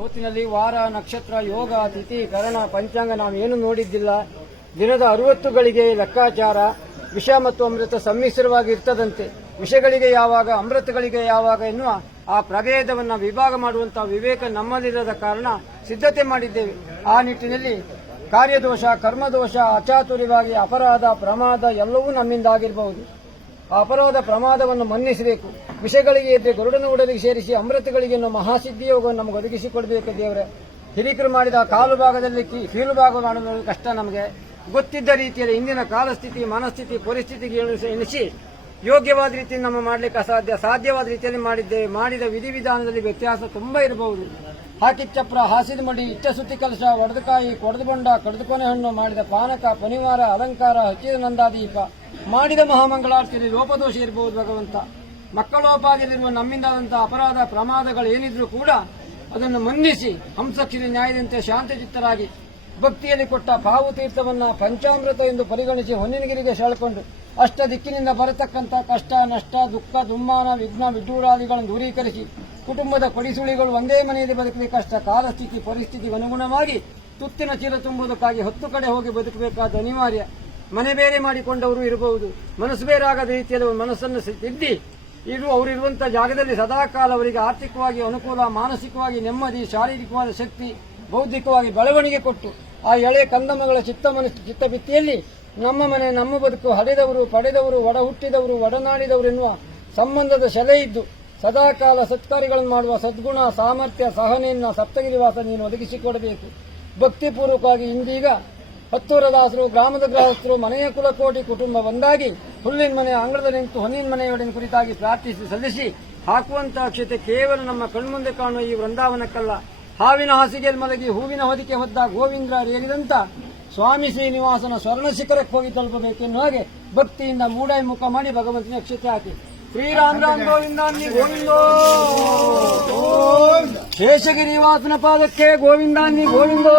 ಹೊತ್ತಿನಲ್ಲಿ ವಾರ, ನಕ್ಷತ್ರ, ಯೋಗ, ತಿಥಿ, ಕರಣ, ಪಂಚಾಂಗ ನಾವೇನು ನೋಡಿದ್ದಿಲ್ಲ. ದಿನದ 60 ಗಳಿಗೆ ಲೆಕ್ಕಾಚಾರ ವಿಷ ಮತ್ತು ಅಮೃತ ಸಮ್ಮಿಶ್ರವಾಗಿ ಇರ್ತದಂತೆ. ವಿಷಗಳಿಗೆ ಯಾವಾಗ, ಅಮೃತಗಳಿಗೆ ಯಾವಾಗ ಎನ್ನುವ ಆ ಪ್ರಭೇದವನ್ನು ವಿಭಾಗ ಮಾಡುವಂತಹ ವಿವೇಕ ನಮ್ಮಲ್ಲಿರದ ಕಾರಣ ಸಿದ್ಧತೆ ಮಾಡಿದ್ದೇವೆ. ಆ ನಿಟ್ಟಿನಲ್ಲಿ ಕಾರ್ಯದೋಷ, ಕರ್ಮದೋಷ, ಅಚಾತುರ್ಯವಾಗಿ ಅಪರಾಧ, ಪ್ರಮಾದ ಎಲ್ಲವೂ ನಮ್ಮಿಂದ ಆಗಿರಬಹುದು. ಆ ಅಪರಾಧ ಪ್ರಮಾದವನ್ನು ಮನ್ನಿಸಬೇಕು. ವಿಷಯಗಳಿಗೆ ಇದ್ದರೆ ಗರುಡನ ಉಡಲಿಗೆ ಸೇರಿಸಿ ಅಮೃತಗಳಿಗೆ ಮಹಾಸಿದ್ಧಿ ಯೋಗವನ್ನು ನಮಗೆ ಒದಗಿಸಿಕೊಡಬೇಕು. ದೇವರೇ, ಹಿರಿಕರು ಮಾಡಿದ ಕಾಲು ಭಾಗದಲ್ಲಿ ಕೀಲು ಭಾಗ ಮಾಡೋದು ಕಷ್ಟ. ನಮಗೆ ಗೊತ್ತಿದ್ದ ರೀತಿಯಲ್ಲಿ ಇಂದಿನ ಕಾಲಸ್ಥಿತಿ, ಮನಸ್ಥಿತಿ, ಪರಿಸ್ಥಿತಿಗೆ ಎಣಿಸಿ ಯೋಗ್ಯವಾದ ರೀತಿಯಲ್ಲಿ ನಮ್ಮ ಮಾಡಲಿಕ್ಕೆ ಅಸಾಧ್ಯ, ಸಾಧ್ಯವಾದ ರೀತಿಯಲ್ಲಿ ಮಾಡಿದ್ದೇವೆ. ಮಾಡಿದ ವಿಧಿವಿಧಾನದಲ್ಲಿ ವ್ಯತ್ಯಾಸ ತುಂಬಾ ಇರಬಹುದು. ಹಾಕಿದ ಚಪ್ರ, ಹಾಸಿದ ಮಡಿ, ಇಟ್ಟ ಸುತ್ತಿ ಕಲಶ, ಒಡೆದಕಾಯಿ, ಕೊಡದ ಬೊಂಡ, ಕಡದ ಕೊನೆ ಹಣ್ಣು, ಮಾಡಿದ ಪಾನಕ, ಪನಿವಾರ, ಅಲಂಕಾರ, ಹಚ್ಚಿದ ನಂದಾದೀಪ, ಮಾಡಿದ ಮಹಾಮಂಗಳಾರತಿಯಲ್ಲಿ ಲೋಪದೋಷ ಇರಬಹುದು. ಭಗವಂತ, ಮಕ್ಕಳೋಪಾದಿಯಲ್ಲಿರುವ ನಮ್ಮಿಂದಾದಂತಹ ಅಪರಾಧ ಪ್ರಮಾದಗಳು ಏನಿದ್ರೂ ಕೂಡ ಅದನ್ನು ಮನ್ನಿಸಿ ಹಂಸಕ್ಷಿಣಿ ನ್ಯಾಯದಂತೆ ಶಾಂತಚಿತ್ತರಾಗಿ ಭಕ್ತಿಯಲ್ಲಿ ಕೊಟ್ಟ ಪಾವುತೀರ್ಥವನ್ನ ಪಂಚಾಮೃತ ಎಂದು ಪರಿಗಣಿಸಿ ಹೊನ್ನಿನಗಿರಿಗೆ ಸೆಳೆಕೊಂಡು ಅಷ್ಟ ದಿಕ್ಕಿನಿಂದ ಬರತಕ್ಕಂಥ ಕಷ್ಟ, ನಷ್ಟ, ದುಃಖ, ದುಮ್ಮಾನ, ವಿಘ್ನ, ವಿಡ್ಡೂರಾದಿಗಳನ್ನು ದೂರೀಕರಿಸಿ ಕುಟುಂಬದ ಪಡಿಸುಳಿಗಳು ಒಂದೇ ಮನೆಯಲ್ಲಿ ಬದುಕಲಿಕ್ಕೆ ಕಷ್ಟ. ಕಾಲಸ್ಥಿತಿ ಪರಿಸ್ಥಿತಿಗೆ ಅನುಗುಣವಾಗಿ ತುತ್ತಿನ ಚೀಲ ತುಂಬುವುದಕ್ಕಾಗಿ 10 ಕಡೆ ಹೋಗಿ ಬದುಕಬೇಕಾದ ಅನಿವಾರ್ಯ. ಮನೆ ಬೇರೆ ಮಾಡಿಕೊಂಡವರು ಇರಬಹುದು. ಮನಸ್ಸು ಬೇರಾಗದ ರೀತಿಯಲ್ಲಿ ಮನಸ್ಸನ್ನು ತಿದ್ದಿ ಅವರಿರುವಂತಹ ಜಾಗದಲ್ಲಿ ಸದಾಕಾಲ ಅವರಿಗೆ ಆರ್ಥಿಕವಾಗಿ ಅನುಕೂಲ, ಮಾನಸಿಕವಾಗಿ ನೆಮ್ಮದಿ, ಶಾರೀರಿಕವಾದ ಶಕ್ತಿ, ಬೌದ್ಧಿಕವಾಗಿ ಬೆಳವಣಿಗೆ ಕೊಟ್ಟು ಆ ಎಳೆ ಕಂದಮ್ಮಗಳ ಚಿತ್ತಭಿತ್ತಿಯಲ್ಲಿ ನಮ್ಮ ಮನೆ, ನಮ್ಮ ಬದುಕು, ಹಡೆದವರು, ಪಡೆದವರು, ಒಡ ಹುಟ್ಟಿದವರು, ಒಡನಾಡಿದವರು ಎನ್ನುವ ಸಂಬಂಧದ ಶೆಲೆ ಇದ್ದು ಸದಾಕಾಲ ಸತ್ಕಾರ್ಯಗಳನ್ನು ಮಾಡುವ ಸದ್ಗುಣ, ಸಾಮರ್ಥ್ಯ, ಸಹನೆಯನ್ನು ಸಪ್ತಗಿರಿವಾಸ ನೀನು ಒದಗಿಸಿಕೊಡಬೇಕು. ಭಕ್ತಿಪೂರ್ವಕವಾಗಿ ಇಂದೀಗ ಹತ್ತೂರದಾಸರು, ಗ್ರಾಮದ ಗೃಹಸ್ಥರು, ಮನೆಯ ಕುಲಕೋಟಿ ಕುಟುಂಬ ಒಂದಾಗಿ ಹುಲ್ಲಿನ ಮನೆ ಅಂಗಳದ ನಿಂತು ಹೊನ್ನಿನ ಮನೆಯೊಡನೆ ಕುರಿತಾಗಿ ಪ್ರಾರ್ಥಿಸಿ ಸಲ್ಲಿಸಿ ಹಾಕುವಂತಹ ಅಕ್ಷತೆ ಕೇವಲ ನಮ್ಮ ಕಣ್ಮುಂದೆ ಕಾಣುವ ಈ ವೃಂದಾವನಕ್ಕಲ್ಲ, ಹಾವಿನ ಹಾಸಿಗೆಯಲ್ಲಿ ಮಲಗಿ ಹೂವಿನ ಹೊದಿಕೆ ಹೊದ್ದ ಗೋವಿಂದ್ರ ಏರಿದಂತ ಸ್ವಾಮಿ ಶ್ರೀನಿವಾಸನ ಸ್ವರ್ಣ ಶಿಖರಕ್ಕೆ ಹೋಗಿ ತಲುಪಬೇಕೆನ್ನುವ ಹಾಗೆ ಭಕ್ತಿಯಿಂದ ಮೂಡಾಯಿ ಮುಖ ಮಾಡಿ ಭಗವಂತನ ಅಕ್ಷತೆ ಹಾಕಿ ಶ್ರೀರಾಮ್ ರಾಮ್ ಗೋವಿಂದಾನ್ನಿ ಗೋವಿಂದೋ, ಶೇಷಗಿರಿವಾಸನ ಪಾದಕ್ಕೆ ಗೋವಿಂದಾನ್ನಿ ಗೋವಿಂದೋ.